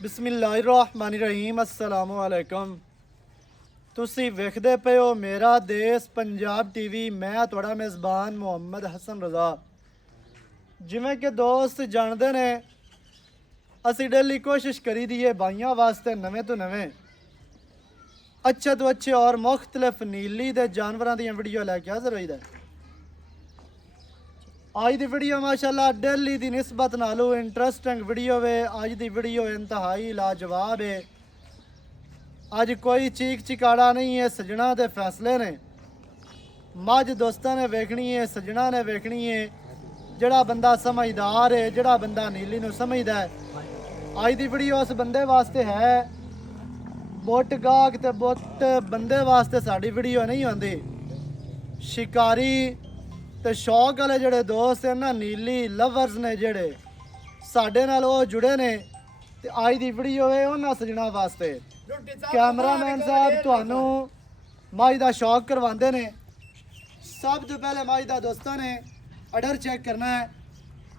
बिस्मिल्लाहिर्रहमानिर्रहीम अस्सलाम वालेकुम। ਤੁਸੀਂ ਵੇਖਦੇ ਪਏ ਹੋ ਮੇਰਾ ਦੇਸ਼ ਪੰਜਾਬ ਟੀਵੀ। ਮੈਂ ਤੁਹਾਡਾ ਮੇਜ਼ਬਾਨ ਮੁਹੰਮਦ ਹਸਨ ਰਜ਼ਾ। ਜਿਵੇਂ ਕਿ ਦੋਸਤ ਜਾਣਦੇ ਨੇ, ਅਸੀਂ ਡੇਲੀ ਕੋਸ਼ਿਸ਼ ਕਰੀਦੀ ਹੈ ਭਾਈਆਂ ਵਾਸਤੇ ਨਵੇਂ ਤੋਂ ਨਵੇਂ अच्छे तो अच्छे और मुख्तलिफ नीली दे जानवरों दी वीडियो लैके हाजिर होई दा। अज दी वीडियो माशाल्लाह डेली दी निस्बत नालों इंटरस्टिंग वीडियो वे। अज दी वीडियो इंतहाई लाजवाब है। अज कोई चीक चिकाड़ा नहीं है, सजना दे फैसले ने। मझ दोस्तां ने वेखनी है, सजना ने वेखनी है। जिहड़ा बंदा समझदार है, जिहड़ा बंदा नीली नूं समझदा है, अज दी वीडियो उस बंदे वास्ते है। बुट गाहक ते बुट बंदे वास्ते साड़ी वीडियो नहीं आती। शिकारी ते शौक वाले जिहड़े दोस्त हैं ना, नीली लवर्स ने जिहड़े साडे नाल ओह जुड़े ने, ते अज दी वीडियो है उन्हां सजना वास्ते। कैमरामैन साहब तुहानूं मझ दा शौक करवांदे ने। सब तो पहले मझ दा दोस्तां ने अडर चेक करना है।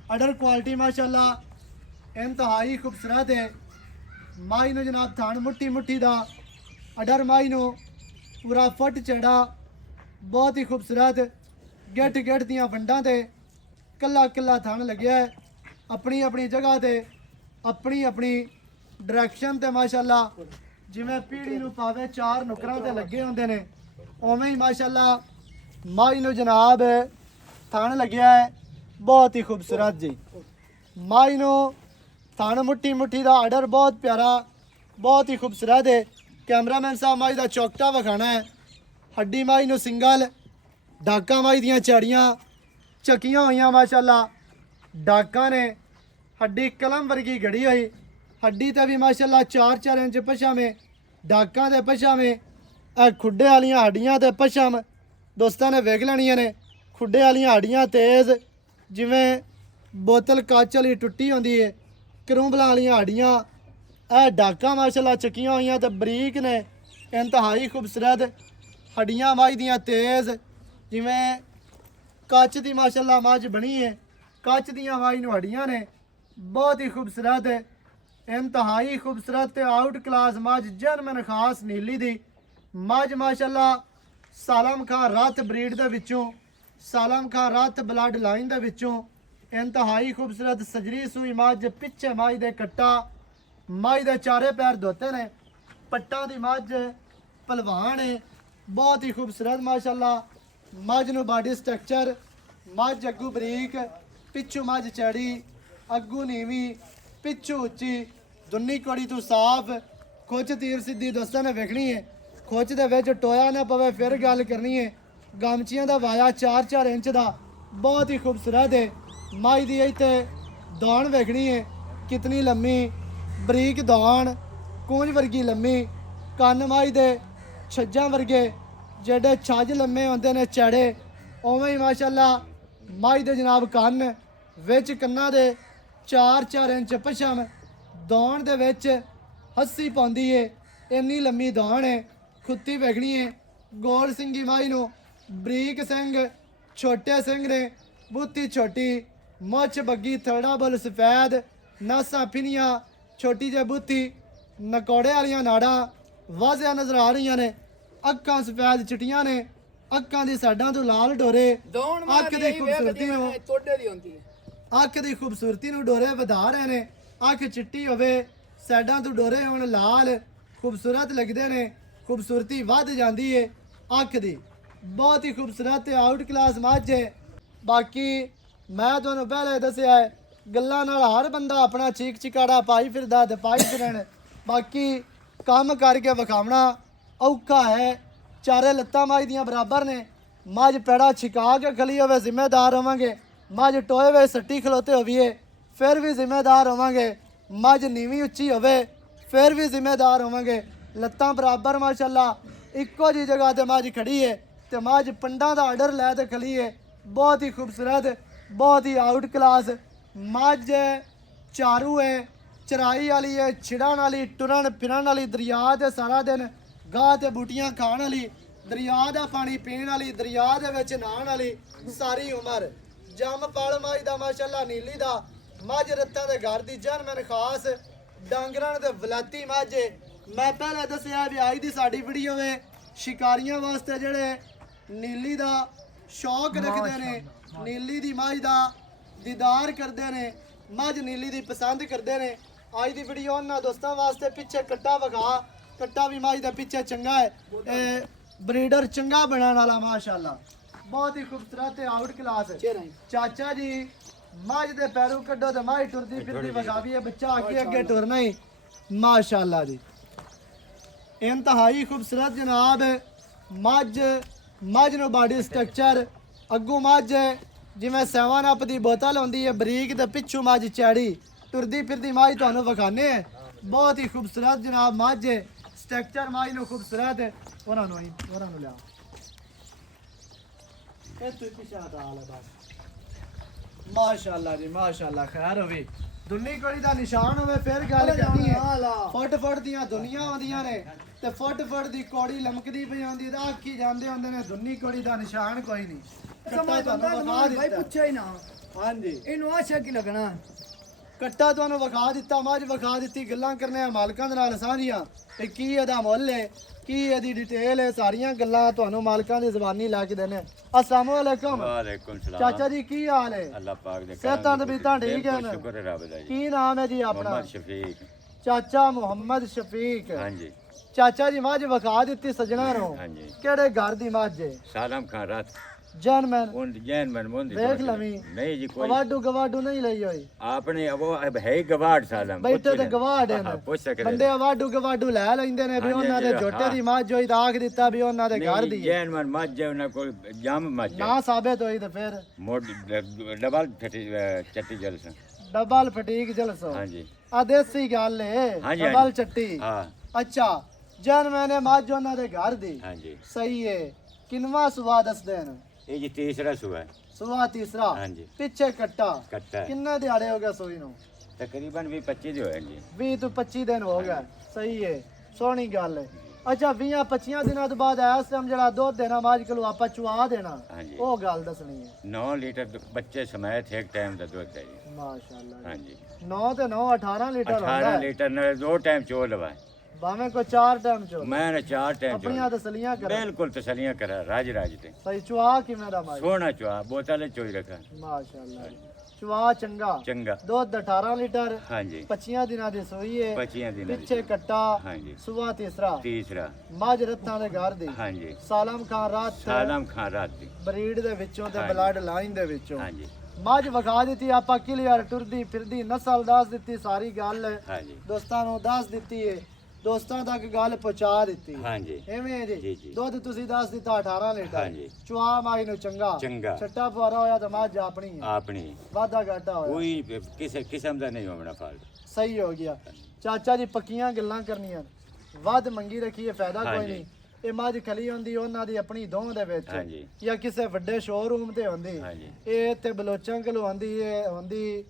अडर क्वालिटी माशाल्लाह इंतहाई खूबसूरत है। माई नूं जनाब थान मुट्ठी मुट्ठी दा अडर माई नूं पूरा फुट चढ़ा, बहुत ही खूबसूरत। गिट गिट दियां वंडां ते कला कला थान लग्या है। अपनी अपनी जगह ते अपनी अपनी डायरैक्शन ते माशाल्लाह जिवें पीढ़ी नूं पावे चार नुकरां ते लगे हुंदे ने, उवें ही माशाल्लाह माई नूं जनाब थान लग्या है। बहुत ही खूबसूरत जी माई नूं थान मुट्ठी मुट्ठी दा आर्डर बहुत प्यारा, बहुत ही खूबसूरत है। कैमरामैन साहब माई दा चौकटा विखाना है। हड्डी माई नूं सिंगल, डाका माई दियां झाड़ियां चकियां हुई माशाल्लाह। डाका ने हड्डी कलम वर्गी घड़ी हुई। हड्डी ते भी माशाल्लाह 4-4 इंच पछम है। डाका दे पछम है। खुड्डे वालियां हड्डियां ते पछम दोस्तां ने वेख लैनियां ने। खुड्डे वालियां हड्डियां तेज़ जिवें बोतल काच वाली टुट्टी होंदी है। करूंबलां वालियां हड्डियां। डाका माशाल्लाह चकियां हुई ते बरीक ने, इंतहाई खूबसूरत। हड्डियां माई दियां तेज़ जिवें कच दी माशाल्लाह मझ बनी है। कच दियां माई नूं हड्डियां ने, बहुत ही खूबसूरत, इंतहाई खूबसूरत आउट क्लास मझ जर्मन खास नीली दी मझ माशाल्लाह। सालम खां रथ ब्रीड दे विचों, सालम खां रथ ब्लड लाइन दे विचों इंतहाई खूबसूरत सजरी सूई मझ। पिछे मझ दे कट्टा, मझ दे चारे पैर धोते ने। पट्टा दी मझ पलवान है, बहुत ही खूबसूरत माशाल्लाह। मझ नूं बॉडी स्ट्रक्चर, मझ अग्गू बरीक, पिछू मझ चैड़ी, अग्गू नीवी, पिछू उच्ची, दुन्नी कोड़ी तू साफ। खुच तीर सीधी दोस्तां ने वेखनी है। खुच दे विच टोया ना पवे, फिर गल करनी है। गमचियां दा वाया 4-4 इंच दा, बहुत ही खूबसूरत है। माई दी इत्थे दौड़ वेखनी है, कितनी लम्मी बरीक दौड़, कूंज वर्गी लम्मी। कन्न माई दे छज्जां वर्गे जेडे छज लम्मे होंदे ने चैड़े, उवें ही माशाल्लाह माई दे जनाब कन्न विच कन्ना दे 4-4 इंच पछम। दौड़ दे विच हस्सी पाउंदी है, इन्नी लम्मी दौड़ है। खुत्ती वेखनी है। गोल सिंगी माई नूं बरीक सिंग, छोटे सिंग ने, बूथी छोटी, मुछ बग्गी, थड़ा बुल सफैद, नासां फिनियां, छोटी जे बूथी, नकौड़े वालियां नाड़ां वाजिया नजर आ रही ने। अक्खां सफैद चिट्टियां ने, अक्खां दी साइडां तो लाल डोरे। अख दी खूबसूरती नूं, अख दी खूबसूरती नूं डोरे वधा रहे ने। अख चिट्टी होवे, साइडां तो डोरे होण लाल, खूबसूरत लगदे ने। खूबसूरती वध जांदी है अख दी। बहुत ही खूबसूरत आउट क्लास मझ है। बाकी मैं तुहानूं पहले दस्सिया है, गल्लां नाल हर बंदा अपना चीक चिकाड़ा पाई फिरदा ते पाई फिरन। बाकी काम करके विखावना औखा है। चारे लत्तां मझ दियां बराबर ने। मझ पैड़ा छिका के खली होवे जिम्मेदार होवांगे। मझ टोए वे सट्टी खलोते होवीए फिर भी जिम्मेदार होवांगे। मझ नीवी उच्ची होवे फिर भी जिम्मेदार होवांगे। लत्तां बराबर माशाल्लाह इक्को जी जगह ते मझ खड़ी है ते मझ पंडां दा आर्डर लै ते खली है। बहुत ही खूबसूरत, बहुत ही आउट क्लास मझ चारू है, चराई वाली है, छिड़न वाली, टुरन फिरन वाली, दरिया दे सारा दिन गाह ते बूटियां खाण वाली, दरिया दा पानी पीण वाली, दरिया दे विच नहाण वाली सारी उम्र। जम पल मझ दा माशाल्लाह नीली दा मझ रत्तां दे घर दी जर्मन खास ਡਾਂਗਰਾਂ ਤੇ ਵਲਾਤੀ ਮਾਝੇ। ਮੈਂ ਪਹਿਲੇ ਦੱਸਿਆ ਵੀ ਅੱਜ ਦੀ ਸਾਡੀ ਵੀਡੀਓ ਵੇ ਸ਼ਿਕਾਰੀਆਂ ਵਾਸਤੇ ਜਿਹੜੇ ਨੀਲੀ ਦਾ ਸ਼ੌਕ ਰੱਖਦੇ ਨੇ, ਨੀਲੀ ਦੀ ਮੱਝ ਦਾ ਦੀਦਾਰ ਕਰਦੇ ਨੇ, ਮੱਝ ਨੀਲੀ ਦੀ ਪਸੰਦ ਕਰਦੇ ਨੇ। ਅੱਜ ਦੀ ਵੀਡੀਓ ਉਹਨਾਂ ਦੋਸਤਾਂ ਵਾਸਤੇ ਪਿੱਛੇ ਕੱਟਾ ਵਿਖਾ, ਕੱਟਾ ਵੀ ਮੱਝ ਦਾ ਪਿੱਛੇ ਚੰਗਾ ਹੈ, ਇਹ ਬਰੀਡਰ ਚੰਗਾ ਬਣਾਉਣ ਵਾਲਾ ਮਾਸ਼ਾਅੱਲਾ, ਬਹੁਤ ਹੀ ਖੂਬਸੂਰਤ ਹੈ, ਆਊਟ ਕਲਾਸ ਹੈ। ਚਾਚਾ ਜੀ ਮੱਝ ਦੇ ਪੈਰੂ ਕੱਢੋ ਤੇ ਮੱਝ ਟੁਰਦੀ ਫਿਰਦੀ ਵਿਖਾਵੀ ਹੈ, ਬੱਚਾ ਅੱਗੇ ਅੱਗੇ ਟੁਰਨਾ ਹੀ ਮਾਸ਼ਾਅੱਲਾ ਜੀ। ਇੰਤਹਾਈ ਖੂਬਸੂਰਤ ਜਨਾਬ ਮੱਝ ਨੂੰ ਬਾਡੀ ਸਟਰਕਚਰ ਅੱਗੋਂ ਮੱਝ ਜਿਵੇਂ 7 ਅਪ ਦੀ ਬੋਤਲ ਹੁੰਦੀ ਹੈ ਬਰੀਕ ਤੇ ਪਿੱਛੋਂ ਮੱਝ ਚੈੜੀ ਟੁਰਦੀ ਫਿਰਦੀ ਮੱਝ ਤੁਹਾਨੂੰ ਵਿਖਾਣੇ ਹੈ। ਬਹੁਤ ਹੀ ਖੂਬਸੂਰਤ ਜਨਾਬ ਮੱਝ ਹੈ, ਸਟਰਕਚਰ ਮੱਝ ਨੂੰ ਖੂਬਸੂਰਤ ਹੈ। ਉਹਨਾਂ ਨੂੰ ਲਿਆ ਇਹ ਤੂੰ ਪਿਛਾ ਹਾਲ ਹੈ ਬਸ ਮਾਸ਼ਾਅੱਲਾ ਜੀ ਮਾਸ਼ਾਅੱਲਾ। ਖੈਰ ਹੋਵੇ ਦੁਨੀ ਕੋਲੀ ਦਾ ਨਿਸ਼ਾਨ ਹੋਵੇ ਫਿਰ ਗੱਲ ਕਰਨੀ ਹੈ। ਫੁੱਟ ਦੀਆਂ ਦੁਨੀਆਂ ਆਉਂਦੀਆਂ ਨੇ ਤੇ ਫੁੱਟ ਦੀ ਕੋੜੀ ਲਮਕਦੀ ਪਈ ਆਉਂਦੀ ਹੈ ਤਾਂ ਆਖੀ ਜਾਂਦੇ ਹੁੰਦੇ ਨੇ ਦੁਨੀ ਕੋਲੀ ਦਾ ਨਿਸ਼ਾਨ ਕੋਈ ਨਹੀਂ। ਕੱਟਾ ਤੁਹਾਨੂੰ ਭਾਈ ਪੁੱਛਿਆ ਹੀ ਨਾ। ਹਾਂਜੀ ਇਹਨੂੰ ਆਸ਼ਾ ਕੀ ਲੱਗਣਾ। ਕੱਟਾ ਤੁਹਾਨੂੰ ਵਿਖਾ ਦਿੱਤਾ, ਮੱਝ ਵਿਖਾ ਦਿੱਤੀ, ਗੱਲਾਂ ਕਰਨੇ ਆ ਮਾਲਕਾਂ ਦੇ ਨਾਲ ਸਾਂਝੀਆਂ ਤੇ ਕੀ ਇਹਦਾ ਮੁੱਲ ਹੈ, ਕੀ ਇਹਦੀ ਡਿਟੇਲ ਹੈ, ਸਾਰੀਆਂ ਗੱਲਾਂ ਤੁਹਾਨੂੰ ਮਾਲਕਾਂ ਦੀ ਜ਼ਬਾਨੀ ਲਾ ਕੇ ਦੇਣੇ। अस्सलाम वालेकुम। वालेकुम सलाम। चाचा जी की हाल है? अल्लाह पाक दे सेहतां ते बीतां ठीक है ना? शुक्र है रब दा जी। की नाम है जी अपना? मोहम्मद शफीक। चाचा मोहम्मद शफीक। हां जी। चाचा जी मझ विखा दित्ती सजना नो। हां जी। केड़े घर दी मझ है? सालम खान रात जनमन उन जैनमन मुंदी देख लवी नहीं जी कोई गवाडू नहीं लई होई आपने वो है ही गवाड़ सालम बैठे ते गवाड है ना पूछ सकते बंदे गवाडू ले लेंदे ने भी ਉਹਨਾਂ ਦੇ ਝੋਟੇ ਦੀ ਮੱਝ ਹੋਈ ਤਾਂ ਆਖ ਦਿੱਤਾ ਵੀ ਉਹਨਾਂ ਦੇ ਘਰ ਦੀ ਹੈ। जैनमन मज है उन्हें कोई जाम मज ਨਾ ਸਾਬਤ ਹੋਈ ਤੇ ਫਿਰ मोड डबल चट्टी जलसा। ਡਬਲ ਫਟੀਕ ਜਲਸੋ। हां जी। ਆ ਦੇਸੀ ਗੱਲ ਹੈ हाँ जी, ਡਬਲ ਚੱਟੀ। हां ਅੱਛਾ ਜਨ ਮੈਨੇ ਮੱਝ ਉਹਨਾਂ ਦੇ ਘਰ ਦੀ। हां जी। ਸਹੀ ਹੈ। ਕਿੰਨਵਾ ਸੁਆ ਦੱਸਦੇ ਨੇ? ये जी तीसरा सुबह है। ਸੁਆ ਤੀਸਰਾ। हां जी। ਪਿੱਛੇ ਕੱਟਾ कट्टा है ਕਿੰਨੇ ਦਿਹਾੜੇ ਹੋ ਗਏ ਸੂਈ ਨੂੰ? तकरीबन भी 25 जो है जी। 20 ਤੋਂ 25 ਦਿਨ ਹੋ ਗਏ। ਸਹੀ ਹੈ, ਸੋਹਣੀ ਗੱਲ ਹੈ। ਅੱਛਾ 20-25 ਦਿਨਾਂ ਤੋਂ ਬਾਅਦ ਇਸ ਟਾਈਮ ਜਿਹੜਾ ਦੁੱਧ ਦੇਣਾ ਮੱਝ ਕੋਲੋਂ ਆਪਾਂ ਚੁਆ ਦੇਣਾ हाँ जी। ਉਹ ਗੱਲ ਦੱਸਣੀ ਹੈ। 9 लीटर बच्चे समेत एक टाइम का दूध है जी। ਮਾਸ਼ਾਅੱਲਾ। हाँ जी। 9 ਤੇ 9 18 ਲੀਟਰ ਹੁੰਦਾ 18 ਹੈ। लीटर ने 2 टाइम चो लवाए। ਭਾਵੇਂ ਕੋ 4 ਟਾਈਮ ਚੋ मैंने 4 टाइम ਆਪਣੀਆਂ ਤਸਲੀਆਂ ਕਰ। बिल्कुल तसलियां करा राज राज ते ਸਹੀ ਚੁਆ ਕਿਵੇਂ ਦਾ ਮੱਝ? सोना चुआ बोतल चोई रखा। ਮਾਸ਼ਾਅੱਲਾ ਚੁਆ ਚੰਗਾ चंगा। ਦੁੱਧ 18 ਲੀਟਰ हाँ जी। 25 ਦਿਨਾਂ ਦੀ ਸੂਈ ਹੈ। 25 दिन ਪਿੱਛੇ ਕੱਟਾ हाँ जी। ਸੁਆ ਤੀਸਰਾ तीसरा ਮੱਝ ਰੱਤਾਂ ਦੇ ਘਰ ਦੀ। हाँ जी। ਸਾਲਮ ਖਾਨ ਰਾਤ सालम खान रात दी। ਬਰੀਡ ਦੇ ਵਿੱਚੋਂ ਤੇ ਹਾਂਜੀ। ਬਲੱਡ ਲਾਈਨ ਦੇ ਵਿੱਚੋਂ हाँ जी। ਮੱਝ ਵਿਖਾ ਦਿੱਤੀ ਆਪਾਂ ਕਲੀਅਰ ਟੁਰਦੀ ਫਿਰਦੀ ਨਸਲ ਦੱਸ ਦਿੱਤੀ ਸਾਰੀ ਗੱਲ हाँ जी। ਦੋਸਤਾਂ ਨੂੰ ਦੱਸ ਦਿੱਤੀ ਹੈ ਦੋਸਤਾਂ ਤੱਕ ਗੱਲ ਪਹੁੰਚਾ ਦਿੱਤੀ हाँ जी। ਐਵੇਂ ਜੀ, ਜੀ ਜੀ। ਦੁੱਧ ਤੁਸੀਂ ਦੱਸ ਦਿੱਤਾ 18 ਲੀਟਰ ਹਾਂਜੀ। ਚੁਆ ਮਾਈ ਨੂੰ ਚੰਗਾ चंगा ਛੱਟਾ ਫੁਆਰਾ ਹੋਇਆ ਤਾਂ ਮੱਝ ਆਪਣੀ ਹੈ अपनी ਵਾਧਾ ਘਾਟਾ ਹੋਇਆ कोई किसी किस्म का नहीं होना फाल्ट। ਸਹੀ ਹੋ ਗਿਆ ਚਾਚਾ ਜੀ ਪੱਕੀਆਂ ਗੱਲਾਂ ਕਰਨੀਆਂ ਵੱਧ ਮੰਗੀ ਰੱਖੀਏ ਫਾਇਦਾ ਕੋਈ ਹਾਂਜੀ। ਨਹੀਂ ਇਹ ਮੱਝ ਖਲੀ ਹੁੰਦੀ ਉਹਨਾਂ ਦੀ ਆਪਣੀ ਦੋਹਾਂ ਦੇ ਵਿੱਚ ਹਾਂਜੀ। ਜਾਂ ਕਿਸੇ ਵੱਡੇ ਸ਼ੋਰੂਮ ਤੇ ਹੁੰਦੀ ਹਾਂਜੀ। ਇਹ ਇੱਥੇ ਬਲੋਚਾਂ ਕੋਲ ਹੁੰਦੀ ਇਹ ਹੁੰਦੀ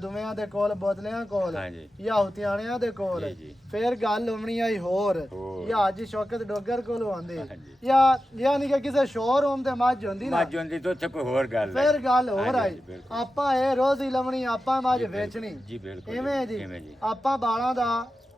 ਦੁਮਿਆਂ ਦੇ ਕੋਲ ਬੋਤਲਿਆਂ ਕੋਲ ਹਾਂਜੀ। ਜਾਂ ਹੁਤਿਆਣਿਆਂ ਦੇ ਕੋਲ ਜੀ, ਜੀ। ਫਿਰ ਗੱਲ ਹੋਣੀ ਆਈ ਹੋਰ ਹੋਰ। ਜਾਂ ਅੱਜ ਸ਼ੌਕਤ ਡੋਗਰ ਕੋਲ ਹੁੰਦੀ ਹਾਂਜੀ। ਜਾਂ ਯਾਨੀ ਕਿ ਕਿਸੇ ਸ਼ੋਰੂਮ ਤੇ ਮੱਝ ਹੁੰਦੀ ਨਾ मज होंदी तो कोई होर गल है। ਫਿਰ ਗੱਲ ਹੋਰ ਹਾਂਜੀ, ਆਈ ਬਿਲਕੁਲ। ਆਪਾਂ ਇਹ ਰੋਜ਼ ਹੀ ਲਵਣੀ ਆਪਾਂ ਮੱਝ ਜੀ, ਬਿਲਕੁਲ। ਵੇਚਣੀ ਜੀ, ਬਿਲਕੁਲ। ਇਵੇਂ ਜੀ ਇਵੇਂ ਜੀ। ਆਪਾਂ ਬਾਲਾਂ ਦਾ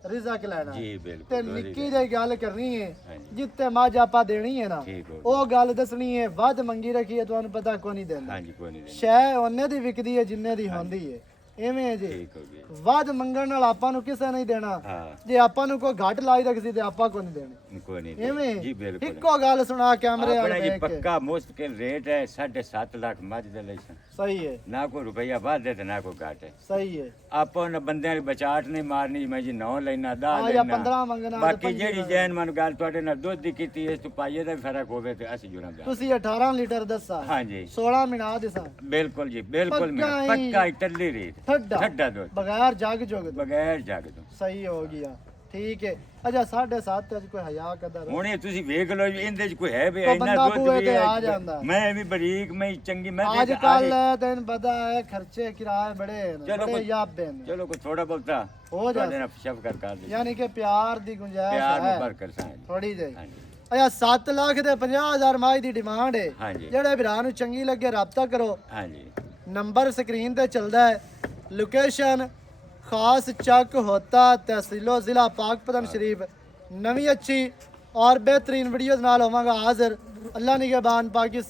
ਰਿਜ਼ਕ ਲੈਣਾ जी ਤੇ बिल्कुल। ਨਿੱਕੀ ਜਿਹੀ ਗੱਲ ਕਰਨੀ ਹੈ ਹਾਂਜੀ। ਜਿੱਤੇ ਮੱਝ ਆਪਾਂ ਦੇਣੀ ਹੈ ਨਾ ਠੀਕ ਹੋ ਉਹ ਗੱਲ ਦੱਸਣੀ ਹੈ ਵੱਧ ਮੰਗੀ ਰੱਖੀ ਹੈ ਤੁਹਾਨੂੰ ਪਤਾ ਕੋਈ ਨਹੀਂ ਦਿੰਦਾ हाँ जी कोई नहीं। ਸ਼ੈ ਉਹਨੇ ਦੀ ਵਿਕਦੀ ਹੈ ਜਿੰਨੇ ਦੀ ਹੁੰਦੀ ਹੈ ਐਵੇਂ ਹੈ ਜੀ ठीक हो गया। ਵੱਧ ਮੰਗਣ ਨਾਲ ਆਪਾਂ ਨੂੰ ਕਿਸੇ ਨਹੀਂ ਦੇਣਾ हाँ ਜੇ ਆਪਾਂ ਨੂੰ ਕੋਈ ਘੱਟ ਲਾਈ ਰੱਖਦੀ ਤੇ ਆਪਾਂ ਕੋਈ ਨਹੀਂ ਦੇਣੀ कोई नहीं। ਐਵੇਂ जी बिल्कुल। ਇੱਕੋ ਗੱਲ ਸੁਣਾ ਕੈਮਰੇ अपना ਵਾਲੇ जी ਵੇਖ ਕੇ पक्का मुश्किल रेट है 7.5 लाख मज दे लई सन। ਸਹੀ ਹੈ ना कोई रुपया वाद है ना कोई घाट है। ਸਹੀ ਹੈ ਆਪਾਂ ਨੇ ਬੰਦਿਆਂ ਦੀ ਬਚਾਟ ਨਹੀਂ ਮਾਰਨੀ ਮੈਂ ਜੀ 9 ਲੈਣਾ 10 ਹਾਂ ਜਾਂ ਲੈਣਾ 15 ਮੰਗਣਾ ਤੇ ਬਾਕੀ 25 ਜਿਹੜੀ ਜੈਨ ਮਨ ਗੱਲ ਤੁਹਾਡੇ ਨਾਲ ਦੁੱਧ ਦੀ ਕੀਤੀ ਇਸ ਤੋਂ ਪਾਈਏ ਦਾ ਵੀ ਫਰਕ ਹੋਵੇ ਤੇ ਅਸੀਂ ਜੁੜਾਂਗੇ। ਤੁਸੀਂ 18 ਲੀਟਰ ਦੱਸਾ ਹਾਂਜੀ 16 ਮਿਨਾ ਦਿਸਾ ਬਿਲਕੁਲ ਜੀ ਬਿਲकुल ਪੱਕਾ ਹੀ। ਪੱਕਾ ਇਟਲੀ ਰੇਟ ਠੱਡਾ ਠੱਡਾ ਦੁੱਧ ਬਗੈਰ ਜਗ ਜੋਗ ਤੋਂ। ਬਗੈਰ ਜਗ ਤੋਂ। ਸਹੀ ਹੋ ਗਿਆ ਠੀਕ ਹੈ ਅੱਛਾ 7.5 ਅੱਜ ਕੋਈ ਹਯਾ ਕਦਰ ਹੁਣ ਇਹ ਤੁਸੀਂ ਵੇਖ ਲਓ ਜੀ ਇਹਦੇ ਚ ਕੋਈ ਹੈ ਵੀ ਕੋਈ ਇੰਨਾ ਬੰਦਾ ਦੁੱਧ ਬੂਹੇ ਵੀ ਤੇ ਹੈ। ਆ ਜਾਂਦਾ। ਮੈਂ ਵੀ ਬਰੀਕ ਮੈਂ ਚੰਗੀ ਮੈਂ ਅੱਜ ਦੇਖ ਕੱਲ ਤੈਨੂੰ ਪਤਾ ਹੈ ਖਰਚੇ ਕਿਰਾਏ ਬੜੇ ਨੇ ਚਲੋ ਬੜੇ ਕੋਈ- ਯਾਬੇ ਨੇ ਚਲੋ ਕੋਈ ਥੋੜਾ ਬਹੁਤਾ ਹੋ ਤੁਹਾਡੇ ਜਾਂਦਾ ਨਾਲ ਸ਼ਫਕਤ ਕਰ ਦੇ ਯਾਨੀ ਕਿ ਪਿਆਰ ਦੀ ਗੁੰਜਾਇਸ਼ ਪਿਆਰ ਨੂੰ ਹੈ ਬਰਕਰ ਸਾਂ ਥੋੜੀ ਜਿਹੀ ਹਾਂਜੀ ਅੱਛਾ 7 ਲੱਖ ਦੇ 50,000 ਮਾਈ ਦੀ ਡਿਮਾਂਡ ਹੈ ਹਾਂਜੀ ਜਿਹੜੇ ਵੀਰਾਂ ਨੂੰ ਚੰਗੀ ਲੱਗੇ ਰਾਬਤਾ ਕਰੋ ਹਾਂਜੀ ਨੰਬਰ ਸਕਰੀਨ ਤੇ ਚੱਲਦਾ ਹੈ ਲੋਕੇਸ਼ਨ खास चक होता तहसीलो ज़िला पाकपतन शरीफ नवी अच्छी और बेहतरीन वीडियो नाल होवांगा हाजिर। अल्लाह निगहबान पाकिस्तान।